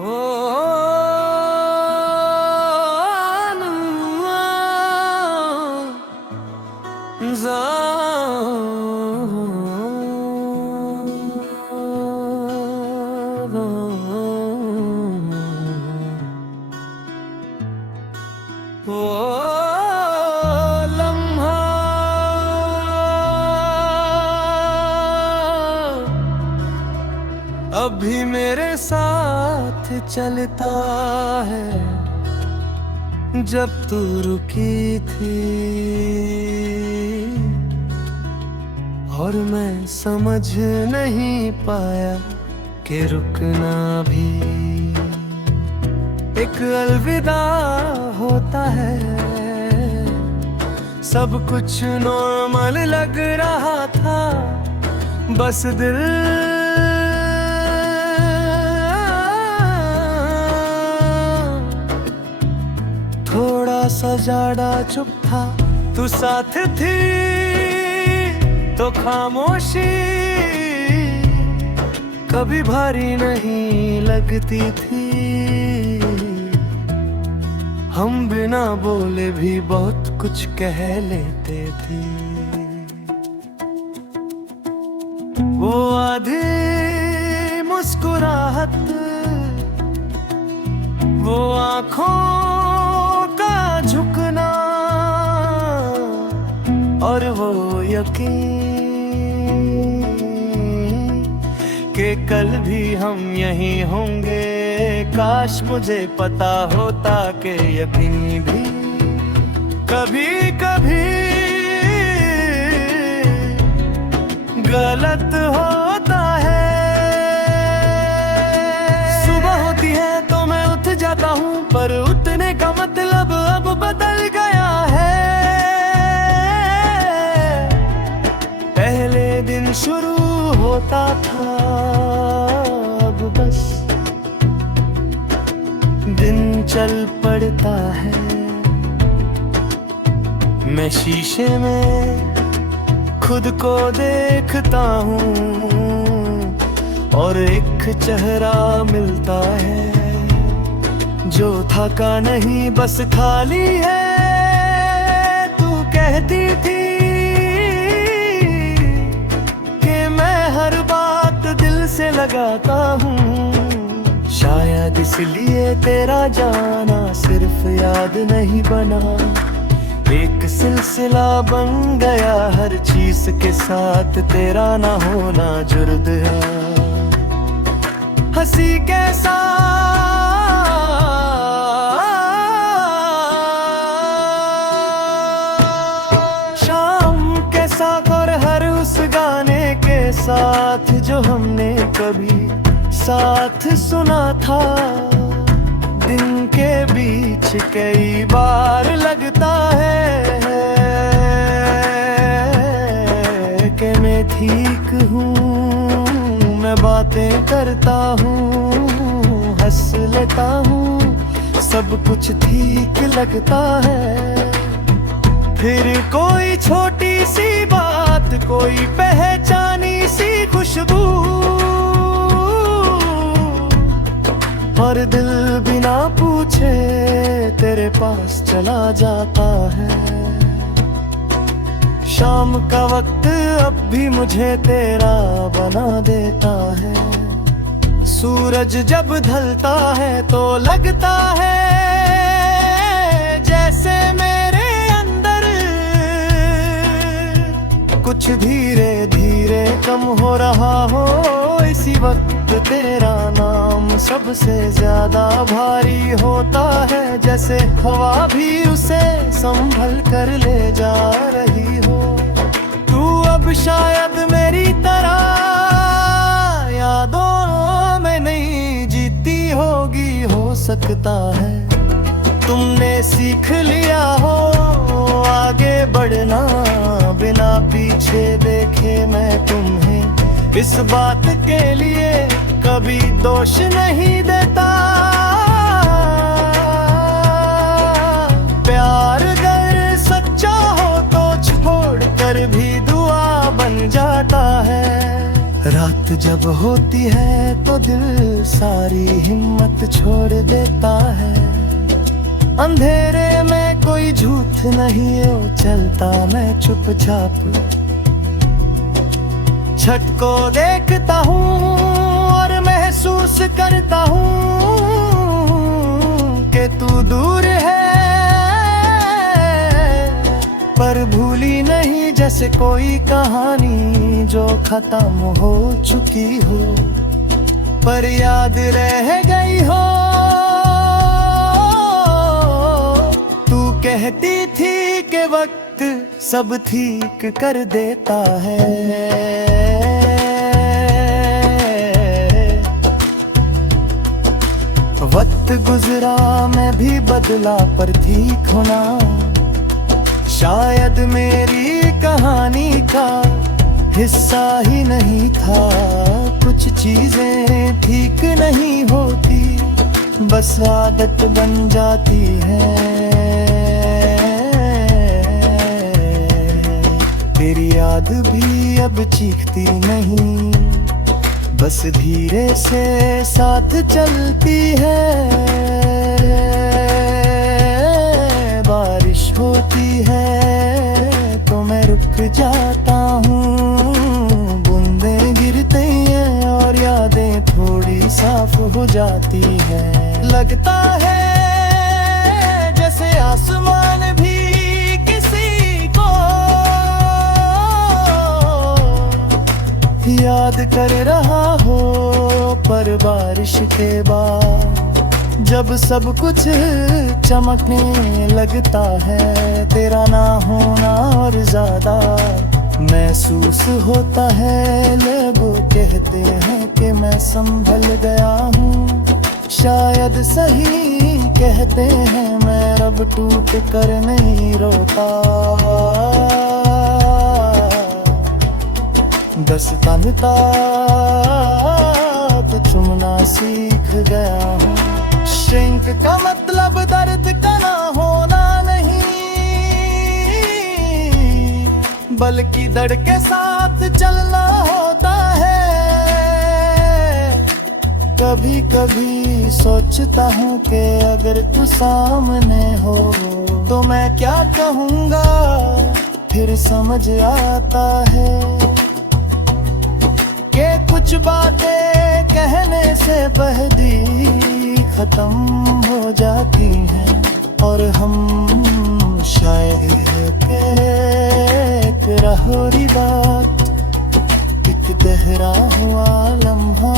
हो लम्हा अभी मेरे साथ चलता है, जब तू रुकी थी और मैं समझ नहीं पाया कि रुकना भी एक अलविदा होता है। सब कुछ नॉर्मल लग रहा था, बस दिल थोड़ा सा जाड़ा चुप था। तू साथ थी तो खामोशी कभी भारी नहीं लगती थी। हम बिना बोले भी बहुत कुछ कह लेते थे। वो आधी मुस्कुराहट, वो आँखों का झुकना और वो यकीन कि कल भी हम यहीं होंगे। काश मुझे पता होता कि यकीन भी कभी कभी गलत होता है। सुबह होती है तो मैं उठ जाता हूँ, पर उठने का मतलब अब बदल गया है। पहले दिन शुरू होता था, अब बस दिन चल पड़ता है। मैं शीशे में खुद को देखता हूँ और एक चेहरा मिलता है जो थका नहीं बस खाली है। तू कहती थी कि मैं हर बात दिल से लगाता हूँ, शायद इसलिए तेरा जाना सिर्फ याद नहीं बना, एक सिलसिला बन गया। हर चीज के साथ तेरा ना होना जुर्द है। हंसी के साथ, शाम के साथ और हर उस गाने के साथ जो हमने कभी साथ सुना था। दिन के बीच कई बार लगता है कि मैं ठीक हूँ। मैं बातें करता हूँ, हंस लेता हूँ, सब कुछ ठीक लगता है। फिर कोई छोटी सी बात, कोई पहचानी सी खुशबू, और दिल बिना पूछे तेरे पास चला जाता है। शाम का वक्त अब भी मुझे तेरा बना देता है। सूरज जब ढलता है तो लगता है जैसे मेरे अंदर कुछ धीरे धीरे कम हो रहा हो। इसी वक्त तेरा नाम सबसे ज्यादा भारी होता है, जैसे हवा भी उसे संभल कर ले जा रही हो। तू अब शायद मेरी तरह यादों में नहीं जीती होगी, हो सकता है तुमने सीख लिया हो आगे बढ़ना बिना पीछे देखे। मैं तुम्हें इस बात के लिए कभी दोष नहीं देता। प्यार अगर सच्चा हो तो छोड़ कर भी दुआ बन जाता है। रात जब होती है तो दिल सारी हिम्मत छोड़ देता है। अंधेरे में कोई झूठ नहीं ओ चलता मैं चुपचाप। छत को देखता हूँ और महसूस करता हूँ कि तू दूर है, पर भूली नहीं जैसे कोई कहानी जो खत्म हो चुकी हो, पर याद रह गई हो। तू कहती थी कि वक्त सब ठीक कर देता है। वक्त गुजरा मैं भी बदला पर ठीक होना शायद मेरी कहानी का हिस्सा ही नहीं था। कुछ चीजें ठीक नहीं होती, बस आदत बन जाती है। तेरी याद भी अब चीखती नहीं, बस धीरे से साथ चलती है। बारिश होती है तो मैं रुक जाता हूँ, बूंदें गिरती हैं और यादें थोड़ी साफ हो जाती है। लगता है जैसे आसमान भी किसी को याद कर रहा हो, पर बारिश के बाद जब सब कुछ चमकने लगता है, तेरा ना होना और ज्यादा महसूस होता है। लोग कहते हैं कि मैं संभल गया हूँ, शायद सही कहते हैं, मैं अब टूट कर नहीं रोता। दस्तानता तो चुमना सीख गया हूँ। श्रिंक का मतलब दर्द का ना होना नहीं, बल्कि दर्द के साथ चलना होता है। कभी कभी सोचता हूँ कि अगर तू सामने हो तो मैं क्या कहूँगा, फिर समझ आता है कि कुछ बातें कहने से पहले खत्म हो जाती हैं, और हम शायद एक रहोरी बात, एक गहरा हुआ लम्हा।